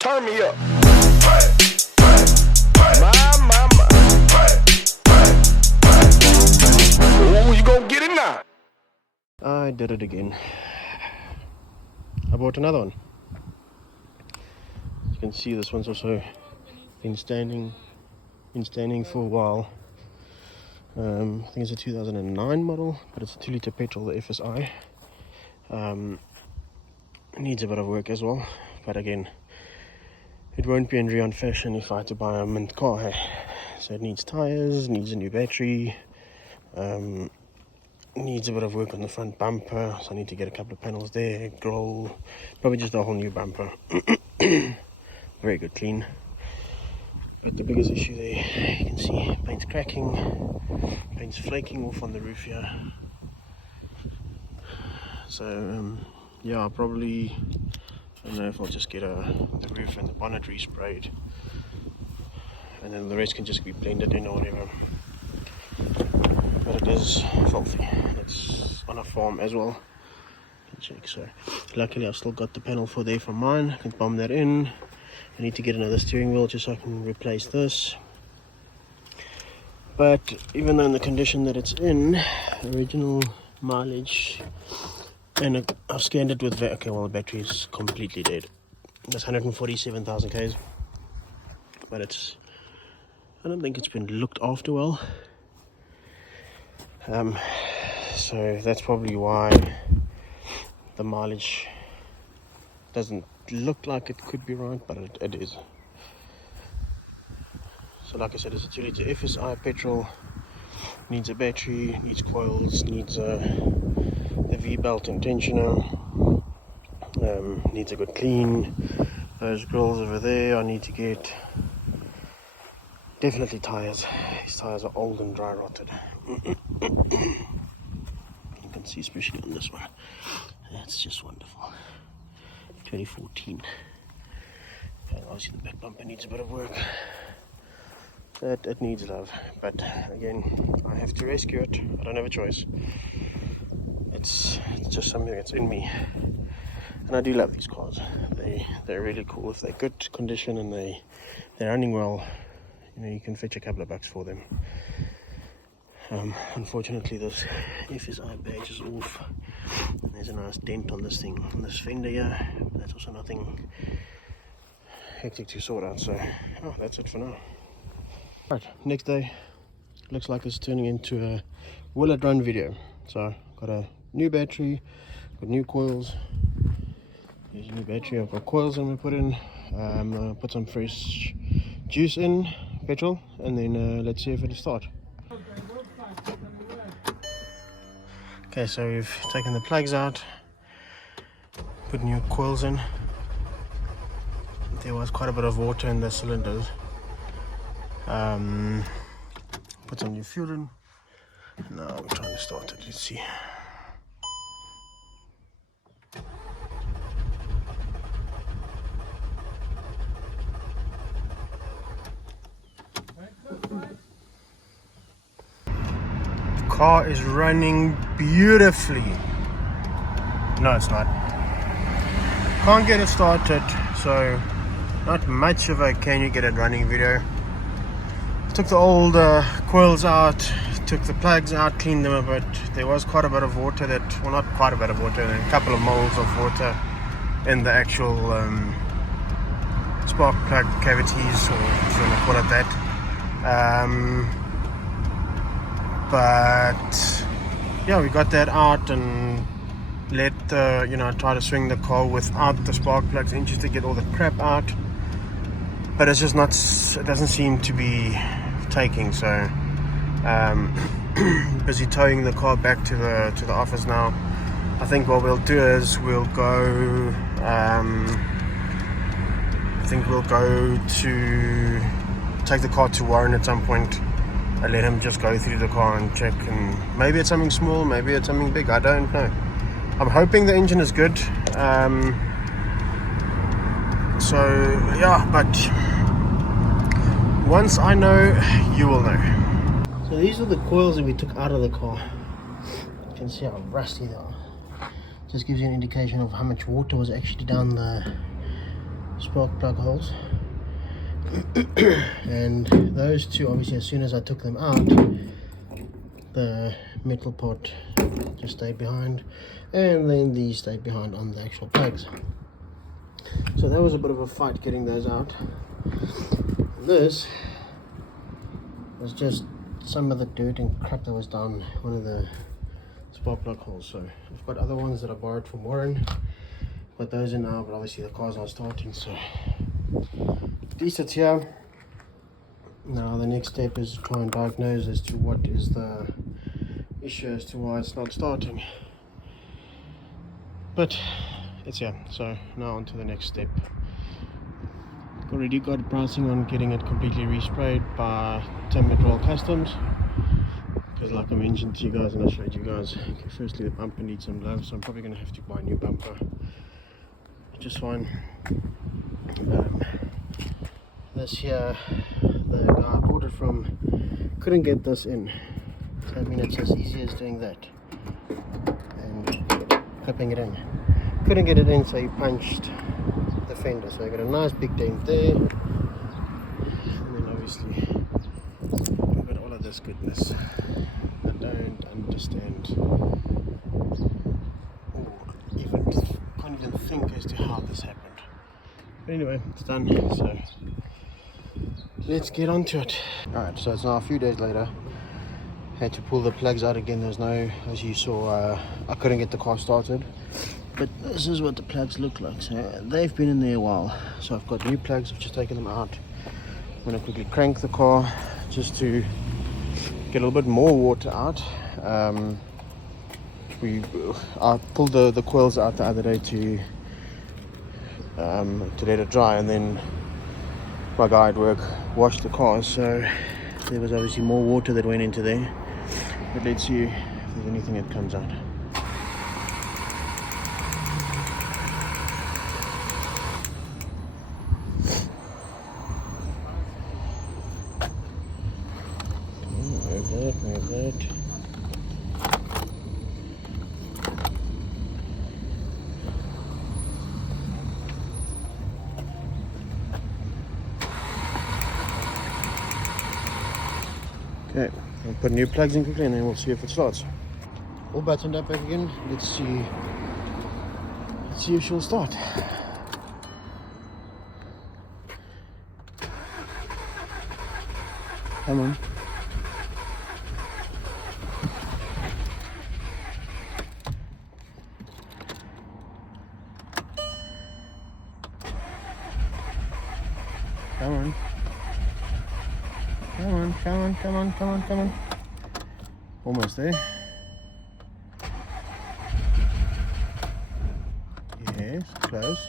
Turn me up. My. Oh, you gonna get it now? I did it again. I bought another one. As you can see, this one's also been standing for a while. I think it's a 2009 model, but it's a 2-litre petrol, the FSI. Needs a bit of work as well, but again, it won't be in Rion fashion if I had to buy a mint car. Hey? So it needs tires, needs a new battery, needs a bit of work on the front bumper, so I need to get a couple of panels there, grill, probably just a whole new bumper. Very good clean. But the biggest issue there, you can see paint's cracking, paint's flaking off on the roof here. So yeah, I'll probably, I don't know if I'll just get the roof and the bonnet resprayed, and then the rest can just be blended in or whatever. But it is filthy. It's on a farm as well. Check. So luckily I've still got the panel for there from mine. I can bomb that in. I need to get another steering wheel just so I can replace this. But even though in the condition that it's in, original mileage, and I've scanned it with okay, well, the battery is completely dead. That's 147,000 k's, but it's, I don't think it's been looked after well. So that's probably why the mileage doesn't look like it could be right, but it is. So like I said, it's a 2-litre FSI petrol, needs a battery, needs coils, needs the V-belt and tensioner, needs a good clean. Those grills over there, I need to get definitely tires. These tires are old and dry rotted. You can see especially on this one, that's just wonderful. 2014. And obviously the back bumper needs a bit of work. It needs love, but again, I have to rescue it. I don't have a choice. It's just something that's in me, and I do love these cars. They're really cool. If they're good condition and they're running well, you know, you can fetch a couple of bucks for them. Unfortunately, this FSI badge is off. There's a nice dent on this thing, on this fender here. But that's also nothing hectic to sort out. So, that's it for now. Right, next day, looks like it's turning into a will it run video. So, got a new battery, got new coils. Here's a new battery. I've got coils I'm gonna put in. I'm gonna put some fresh juice in, petrol, and then let's see if it'll start. Okay, so we've taken the plugs out, put new coils in. There was quite a bit of water in the cylinders. Put some new fuel in. Now I'm trying to start it. Let's see. Car is running beautifully. No, it's not. Can't get it started, so not much of a can you get it running video. Took the old coils out, took the plugs out, cleaned them a bit. There was quite a bit of water well, not quite a bit of water, a couple of moles of water in the actual spark plug cavities, or if you want to call it that. But yeah, we got that out and let try to swing the car without the spark plugs in just to get all the crap out. But it's just not, it doesn't seem to be taking, so busy towing the car back to the office now. I think what we'll do is we'll go to take the car to Warren at some point and let him just go through the car and check, and maybe it's something small, maybe it's something big, I don't know. I'm hoping the engine is good. So yeah, but once I know, you will know. So these are the coils that we took out of the car. You can see how rusty they are. Just gives you an indication of how much water was actually down the spark plug holes. And those two, obviously, as soon as I took them out, the metal part just stayed behind, and then these stayed behind on the actual plugs. So that was a bit of a fight getting those out. This was just some of the dirt and crap that was down one of the spark plug holes. So I've got other ones that I borrowed from Warren, but those are now, but obviously the car's not starting, so at least it's here. Now the next step is to try and diagnose as to what is the issue as to why it's not starting. But it's here, so now on to the next step. Already got pricing on getting it completely resprayed by Roll Customs, because like I mentioned to you guys and I showed you guys, okay, firstly the bumper needs some love, so I'm probably going to have to buy a new bumper, which is fine. This here, the guy I bought it from couldn't get this in, so I mean it's as easy as doing that and clipping it in. Couldn't get it in, so he punched the fender, so I got a nice big dent there, and then obviously I've got all of this goodness. I don't understand, or can't even think as to how this happened. But anyway, it's done, so let's get on to it. Alright, so it's now a few days later. Had to pull the plugs out again. There's no, as you saw, I couldn't get the car started. But this is what the plugs look like. So they've been in there a while. So I've got new plugs, I've just taken them out. I'm going to quickly crank the car just to get a little bit more water out. I pulled the coils out the other day to let it dry, and then my guy at work washed the car, so there was obviously more water that went into there. But let's see if there's anything that comes out. Move that. Okay, I'll put new plugs in quickly and then we'll see if it starts. All buttoned up back again. Let's see if she'll start. Come on. Come on. Come on, come on, come on, come on, come on. Almost there. Yes, close.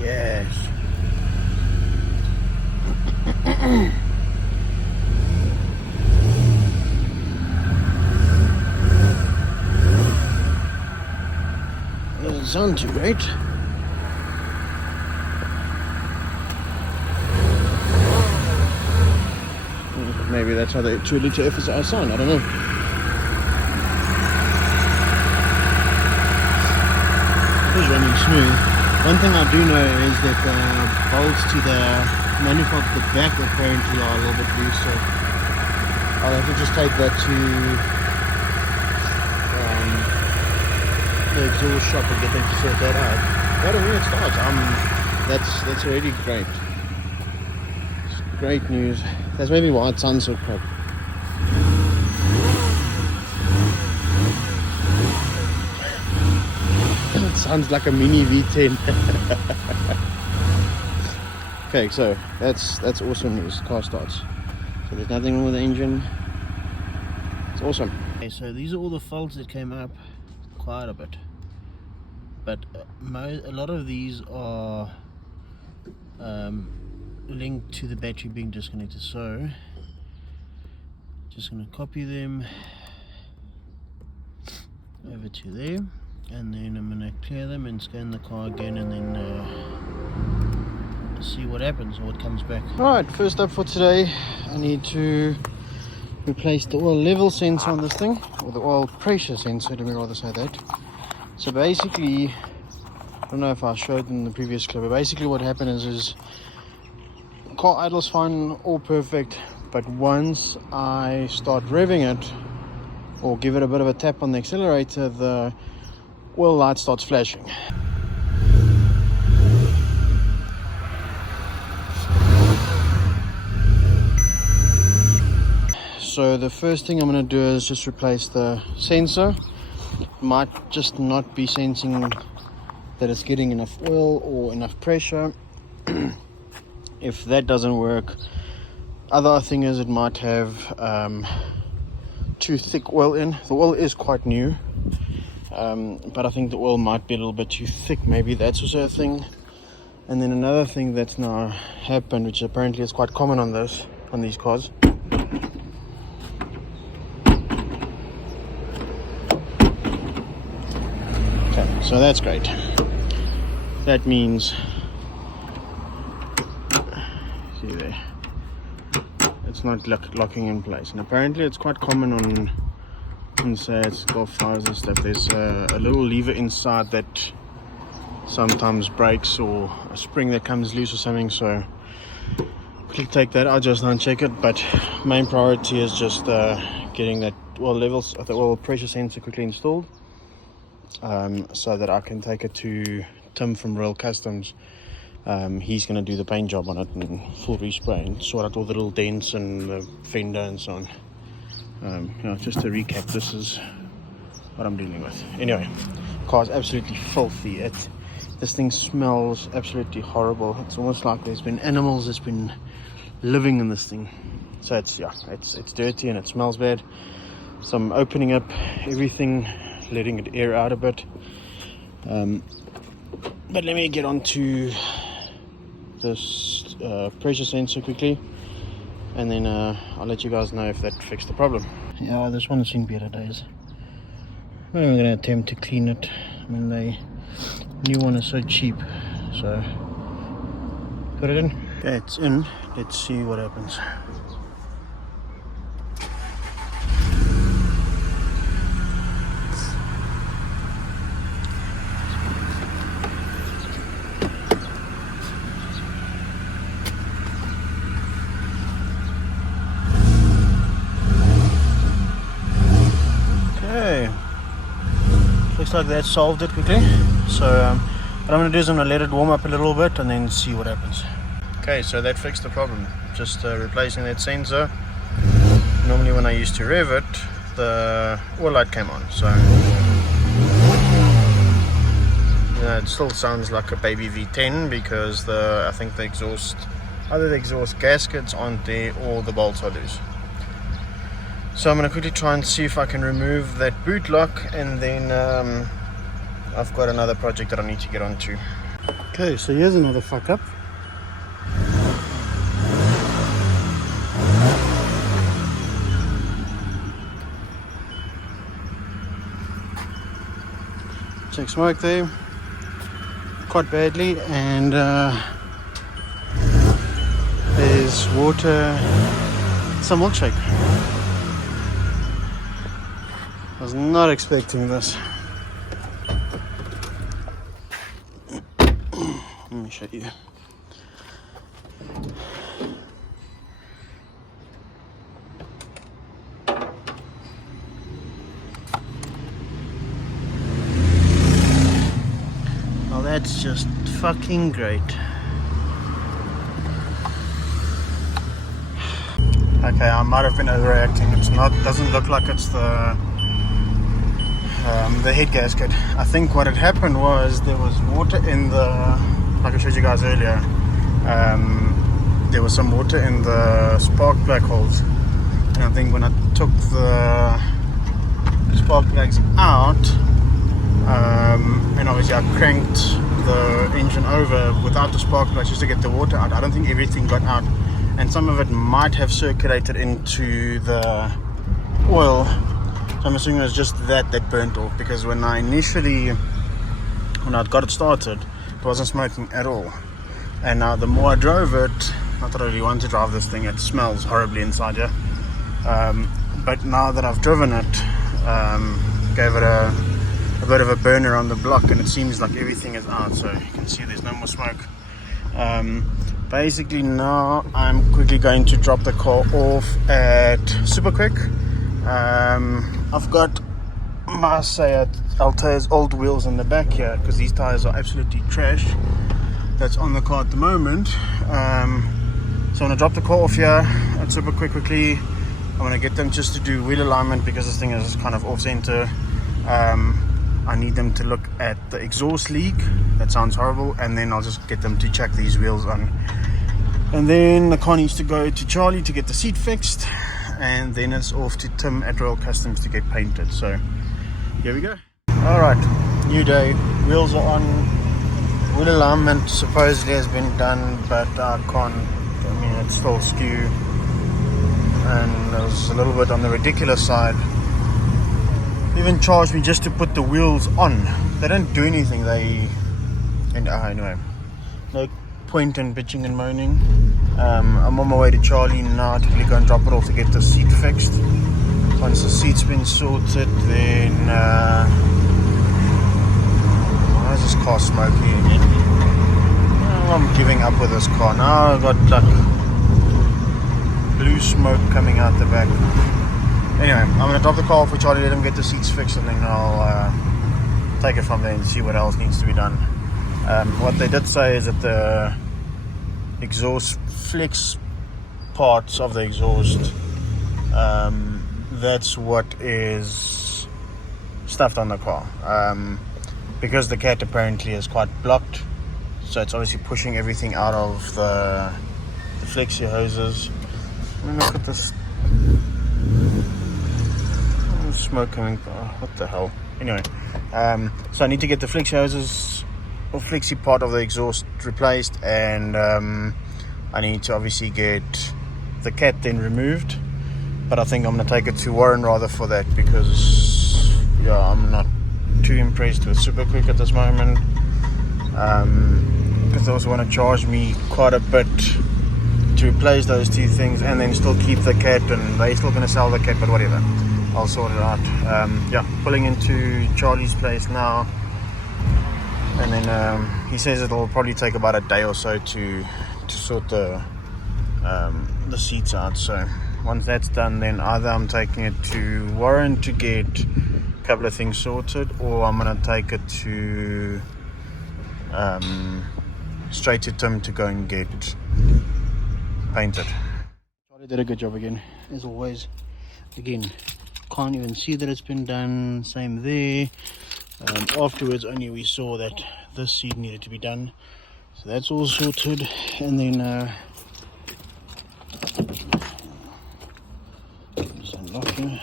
Yes. Doesn't sound too great. Maybe that's how they 2 litre FSI sound, I don't know. It is running smooth. One thing I do know is that the bolts to the manifold at the back apparently are a little bit loose, so I'll have to just take that to the exhaust shop and get them to sort that out. But when it starts, that's already great. It's great news. That's maybe why it sounds so crap. It sounds like a mini V10. Okay, so that's awesome news. Car starts. So there's nothing wrong with the engine. It's awesome. Okay, so these are all the faults that came up. Quite a bit. But a lot of these are linked to the battery being disconnected, so just going to copy them over to there, and then I'm going to clear them and scan the car again, and then see what happens or what comes back. Alright, first up for today, I need to replace the oil level sensor on this thing, or the oil pressure sensor, let me rather say that. So basically, I don't know if I showed in the previous clip, but basically what happened is car idles fine, all perfect, but once I start revving it or give it a bit of a tap on the accelerator, the oil light starts flashing. So the first thing I'm going to do is just replace the sensor. Might just not be sensing that it's getting enough oil or enough pressure. If that doesn't work, other thing is it might have too thick oil in. The oil is quite new, but I think the oil might be a little bit too thick. Maybe that's also a thing. And then another thing that's now happened, which apparently is quite common on these cars. Okay, so that's great. That means, see there, it's not locking in place. And apparently it's quite common on say it's Golf 5s and stuff. There's a little lever inside that sometimes breaks, or a spring that comes loose or something. So quickly take that out just now and check it. But main priority is just getting that oil levels, the oil pressure sensor quickly installed, so that I can take it to Tim from Royal Customs. He's going to do the paint job on it and full respray and sort out all the little dents and the fender and so on. Just to recap, this is what I'm dealing with. Anyway, car's absolutely filthy. This thing smells absolutely horrible. It's almost like there's been animals that's been living in this thing. So it's dirty and it smells bad. So I'm opening up everything, letting it air out a bit. But let me get on to this pressure sensor quickly, and then I'll let you guys know if that fixed the problem. Yeah, this one has seen better days. I'm going to attempt to clean it. I mean, the new one is so cheap, so put it in. Okay, it's in. Let's see what happens. Looks like that solved it quickly. So what I'm going to do is I'm going to let it warm up a little bit and then see what happens. Okay, so that fixed the problem. Just replacing that sensor. Normally when I used to rev it, the oil light came on. So it still sounds like a baby V10 because I think the exhaust, either the exhaust gaskets aren't there or the bolts are loose. So I'm going to quickly try and see if I can remove that boot lock, and then I've got another project that I need to get onto. Okay, so here's another fuck up. Check smoke there, quite badly, and there's water, some milkshake. I was not expecting this. Let me show you. Well, that's just fucking great. Okay, I might have been overreacting. It's not, doesn't look like it's the head gasket. I think what had happened was there was water in the, like I showed you guys earlier, there was some water in the spark plug holes, and I think when I took the spark plugs out, and obviously I cranked the engine over without the spark plugs just to get the water out, I don't think everything got out, and some of it might have circulated into the oil. So I'm assuming it was just that burnt off, because when I got it started, it wasn't smoking at all. And now the more I drove it, not that I really want to drive this thing, it smells horribly inside here. but now that I've driven it, gave it a bit of a burner on the block, and it seems like everything is out, so you can see there's no more smoke. Basically now I'm quickly going to drop the car off at Super Quick. I've got my Altea's old wheels in the back here because these tires are absolutely trash. That's on the car at the moment. So I'm going to drop the car off here at Super quickly. I'm going to get them just to do wheel alignment because this thing is kind of off center. I need them to look at the exhaust leak. That sounds horrible. And then I'll just get them to check these wheels on. And then the car needs to go to Charlie to get the seat fixed. And then it's off to Tim at Royal Customs to get painted. So here we go. Alright, new day. Wheels are on. Wheel alignment supposedly has been done, but I can't. I mean, it's still skew. And there's a little bit on the ridiculous side. They even charged me just to put the wheels on. They don't do anything. Anyway, no point in bitching and moaning. I'm on my way to Charlie now to go and drop it off to get the seat fixed. Once the seat's been sorted, then why is this car smoky again? I'm giving up with this car now. I've got like blue smoke coming out the back. Anyway, I'm going to drop the car off for Charlie, let him get the seats fixed, and then I'll take it from there and see what else needs to be done. What they did say is that the exhaust flex parts of the exhaust, that's what is stuffed on the car. Because the cat apparently is quite blocked, so it's obviously pushing everything out of the flexi hoses. Look at this smoke coming. Oh, what the hell? Anyway, so I need to get the flexi hoses or flexi part of the exhaust replaced, and I need to obviously get the cat then removed. But I think I'm going to take it to Warren rather for that, because yeah, I'm not too impressed with Super Quick at this moment. Because they also want to charge me quite a bit to replace those two things and then still keep the cat, and they're still going to sell the cat, but whatever, I'll sort it out. Yeah, pulling into Charlie's place now, and then he says it'll probably take about a day or so to sort the seats out. So once that's done, then either I'm taking it to Warren to get a couple of things sorted, or I'm going to take it to straight to Tim to go and get painted. Charlie did a good job again, as always. Again, can't even see that it's been done. Same there. Afterwards only we saw that this seat needed to be done, so that's all sorted. And then just unlock here.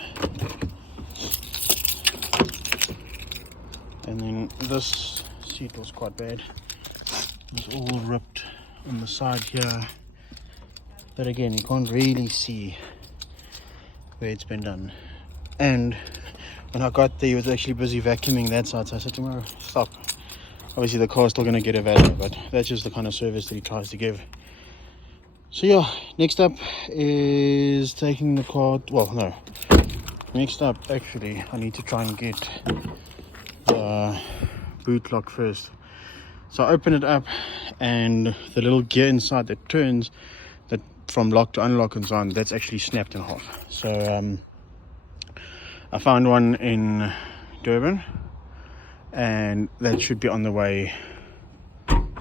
And then this seat was quite bad. It's all ripped on the side here, but again you can't really see where it's been done. And when I got there, he was actually busy vacuuming that side, so I said to him, stop. Obviously the car's still going to get a value, but that's just the kind of service that he tries to give. So yeah, next up is taking the car, well no, next up actually I need to try and get the boot lock first. So I open it up, and the little gear inside that turns, that from lock to unlock and so on, that's actually snapped in half. So I found one in Durban, and that should be on the way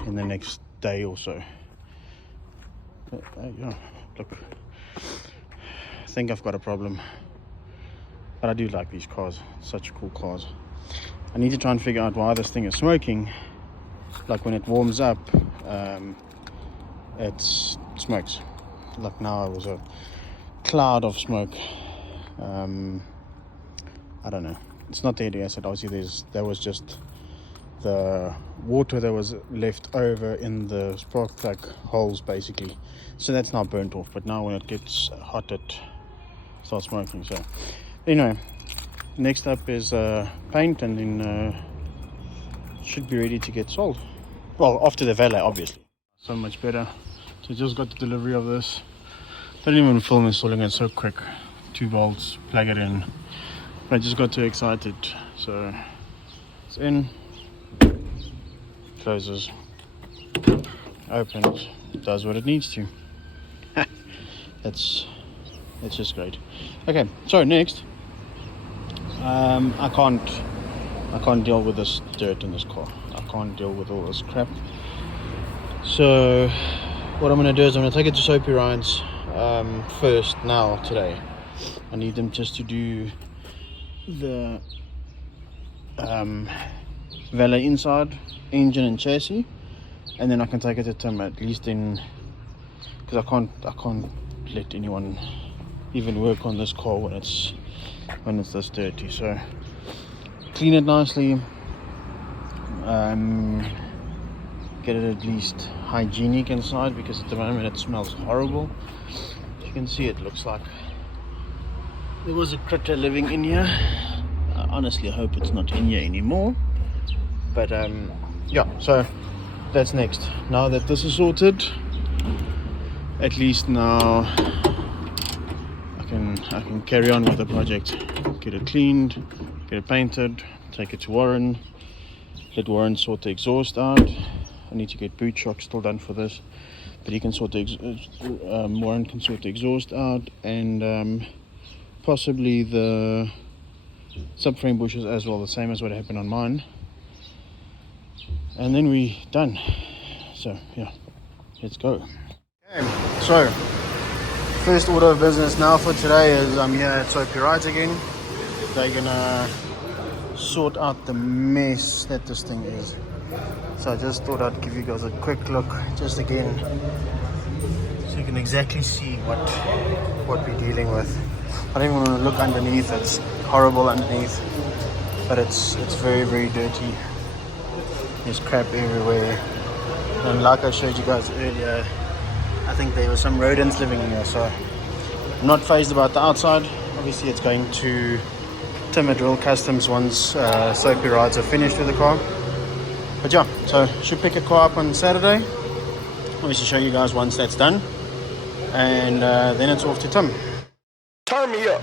in the next day or so. Yeah, look, I think I've got a problem, but I do like these cars, such cool cars. I need to try and figure out why this thing is smoking. Like when it warms up, it smokes. Like now it was a cloud of smoke. I don't know, it's not the AD acid, obviously there was just the water that was left over in the spark plug holes basically, so that's now burnt off. But now when it gets hot, it starts smoking. So anyway, next up is paint, and then should be ready to get sold. Well, after the valet, obviously. So much better. So just got the delivery of this. Didn't even film installing it, so quick. 2 volts, plug it in. But I just got too excited, so it's in, closes, opens, does what it needs to. It's just great. Okay, so next, I can't deal with this dirt in this car. I can't deal with all this crap. So what I'm going to do is I'm going to take it to Soapy Rides first now today. I need them just to do the valet inside, engine and chassis, and then I can take it to Tim, at least in, because I can't let anyone even work on this car when it's this dirty. So clean it nicely, get it at least hygienic inside, because at the moment it smells horrible. As you can see, it looks like there was a critter living in here. I honestly hope it's not in here anymore, but yeah, so that's next. Now that this is sorted, at least now I can carry on with the project. Get it cleaned, get it painted, take it to Warren, let Warren sort the exhaust out. I need to get boot shock still done for this, but he can sort the Warren can sort the exhaust out, and possibly the subframe bushes as well, the same as what happened on mine, and then we done. So yeah, let's go. Okay, so first order of business now for today is I'm here at Soapy Rides again. They're gonna sort out the mess that this thing is. So I just thought I'd give you guys a quick look, just again, so you can exactly see what we're dealing with. I don't even want to look underneath. It's horrible underneath, but it's very, very dirty. There's crap everywhere, and like I showed you guys earlier, I think there were some rodents living in here. So I'm not phased about the outside. Obviously it's going to Tim at Drill Customs once Soapy Rides are finished with the car. But yeah, so should pick a car up on Saturday. Obviously show you guys once that's done, and then it's off to Tim. Turn me up.